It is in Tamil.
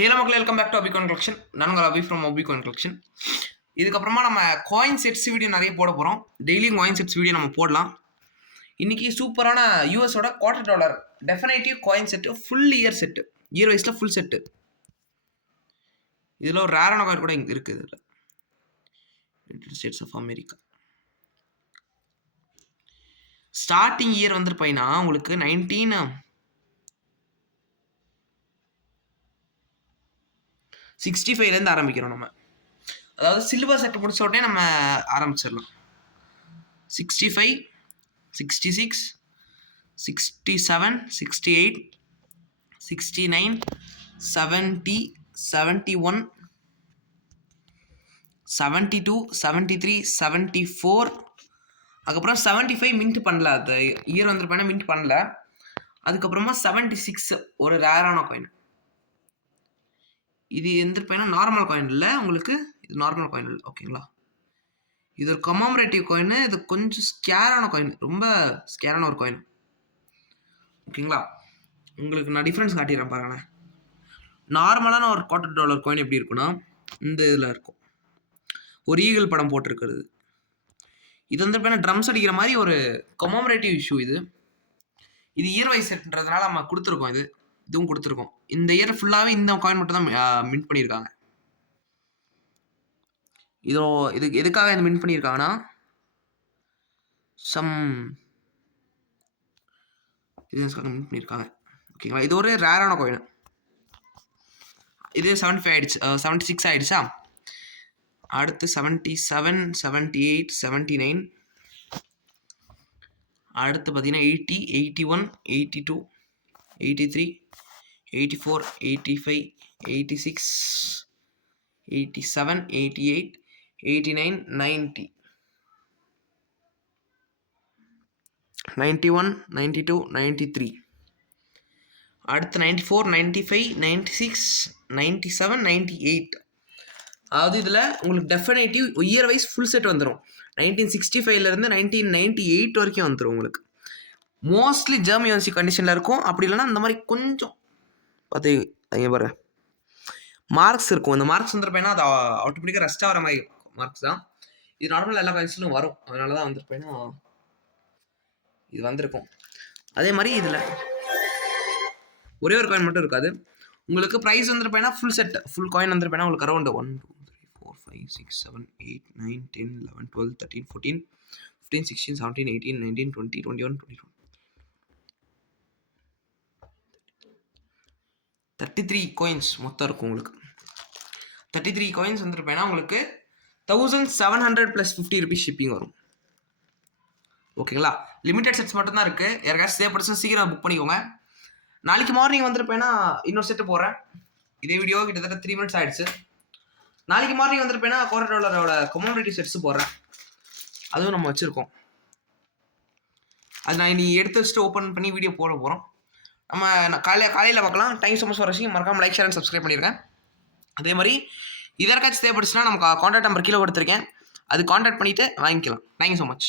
ஹலோ மக்களே, வெல்கம் பேக் டு அபிகான் கலெக்ஷன். நான் உங்கள் அபி ஃப்ரம் அபிகான் கலெக்ஷன். இதுக்கப்புறமா நம்ம காயின் செட்ஸ் வீடியோ நிறைய போட போகிறோம். டெய்லியும் காயின் செட்ஸ் வீடியோ நம்ம போடலாம். இன்றைக்கி சூப்பரான யூஎஸோட $250 definitive coin set, full year set, year வைஸில் ஃபுல் செட்டு. இதில் ஒரு ரேரான காயின் கூட இங்கே இருக்குது. இதில் United States of America starting year வந்துருப்பீங்கன்னா உங்களுக்கு 1965 ஆரம்பிக்கிறோம் நம்ம. அதாவது சில்வர் செட் முடிச்ச உடனே நம்ம ஆரம்பிச்சிடலாம். 65, 66, 67, 68, 69, 70, 71, 72, 73, 74, அதுக்கப்புறம் 75 மின்ட் பண்ணல. அது இயர் வந்துருப்பேன்னா மின்ட் பண்ணல. அதுக்கப்புறமா 76 ஒரு ரேரான காயின். இது எந்திருப்பேன்னா நார்மல் காயின் இல்லை, உங்களுக்கு இது நார்மல் காயின் இல்லை. ஓகேங்களா, இது ஒரு கமாமரேட்டிவ் காயின். இது கொஞ்சம் ஸ்கேரான காயின், ரொம்ப ஸ்கேரான ஒரு காயின். ஓகேங்களா, உங்களுக்கு நான் டிஃப்ரென்ஸ் காட்டிடுறேன் பாருங்களேன். நார்மலான ஒரு $250 காயின் எப்படி இருக்குன்னா இந்த இதில் இருக்கும், ஒரு ஈகிள் படம் போட்டிருக்கிறது. இது வந்து ட்ரம்ஸ் அடிக்கிற மாதிரி ஒரு கமாமரேட்டிவ் இஷ்யூ. இது இயர் வைஸ் செட்ன்றதுனால நம்ம கொடுத்துருக்கோம். இதுவும் கொடுத்துருக்கோம். இந்த இயர் ஃபுல்லாகவே இந்த காயின் மட்டும் தான் மின்ட் பண்ணியிருக்காங்க. இது எதுக்காக இந்த மின்ட் பண்ணியிருக்காங்கன்னா இதுக்காக மின்ட் பண்ணியிருக்காங்க. ஓகேங்களா, இது ஒரு ரேரான காயின். இது 75 ஆயிடுச்சு, 76 ஆயிடுச்சா. அடுத்து 77, 78, 79, அடுத்து பார்த்தீங்கன்னா 80, 81, 82, 83, 84, 85, 86, 87, 88, 89, 90, 91, 92, 93, அடுத்து 94, 95, 96, 97, 98. அதாவது இதில் உங்களுக்கு definitive year wise full set வந்துடும். 1965 1998 வரைக்கும் வந்துடும் உங்களுக்கு. மோஸ்ட்லி ஜெர்மி கண்டிஷனில் இருக்கும். அப்படி இல்லைன்னா இந்த மாதிரி கொஞ்சம் பார்த்து அங்கே பாரு மார்க்ஸ் இருக்கும். இந்த மார்க்ஸ் வந்துருப்பேன்னா அது ஆட்டோமேட்டிக்காக ரெஸ்ட் ஆகிற மாதிரி மார்க்ஸ் தான். இது நார்மலாக எல்லா காயின்ஸ்லையும் வரும். அதனால தான் வந்துருப்பேன்னா இது வந்திருக்கும். அதே மாதிரி இதில் ஒரே ஒரு காயின் மட்டும் இருக்காது. உங்களுக்கு ப்ரைஸ் வந்துருப்பேன்னா ஃபுல் செட் ஃபுல் காயின் வந்துருப்பேன்னா உங்களுக்கு அரௌண்ட் 1, 2, 3, 4, 5, 6, 7, 8, 9, 10, 11, 12, 13, 14, 15, 16, 17, 18, 19, 20, 21, 22, 33 காயின்ஸ் மொத்தம் இருக்கும் உங்களுக்கு. 33 காயின்ஸ் வந்துருப்பேன்னா உங்களுக்கு 1700 + 50 rupees ஷிப்பிங் வரும். ஓகேங்களா, லிமிடெட் செட்ஸ் மட்டும்தான் இருக்குது. யாருக்காச்சும் தேவைப்படுச்சுன்னா சீக்கிரம் புக் பண்ணிக்கோங்க. நாளைக்கு மார்னிங் வந்துருப்பேன்னா இன்னொரு செட்டு போடுறேன். இதே வீடியோ கிட்டத்தட்ட 3 minutes ஆகிடுச்சு. நாளைக்கு மார்னிங் வந்துருப்பேன்னா $250 கமாமரேட்டிவ் செட்ஸ் போடுறேன். அதுவும் நம்ம வச்சுருக்கோம். அது நான் இன்னைக்கு எடுத்து வச்சுட்டு ஓப்பன் பண்ணி வீடியோ போட போகிறோம். நம்ம காலையில் பார்க்கலாம். டைம் சமஸ் வர வரைக்கும் மறக்காமல் லைக், ஷேர் அண்ட் சப்ஸ்கிரைப் பண்ணியிருக்கேன். அதே மாதிரி இதற்காச்சும் தேவைப்படுச்சுன்னா நமக்கு கான்டாக்ட் நம்பர் கீழே கொடுத்துருக்கேன். அது கான்டாக்ட் பண்ணிவிட்டு வாங்கிக்கலாம். Thank you so much.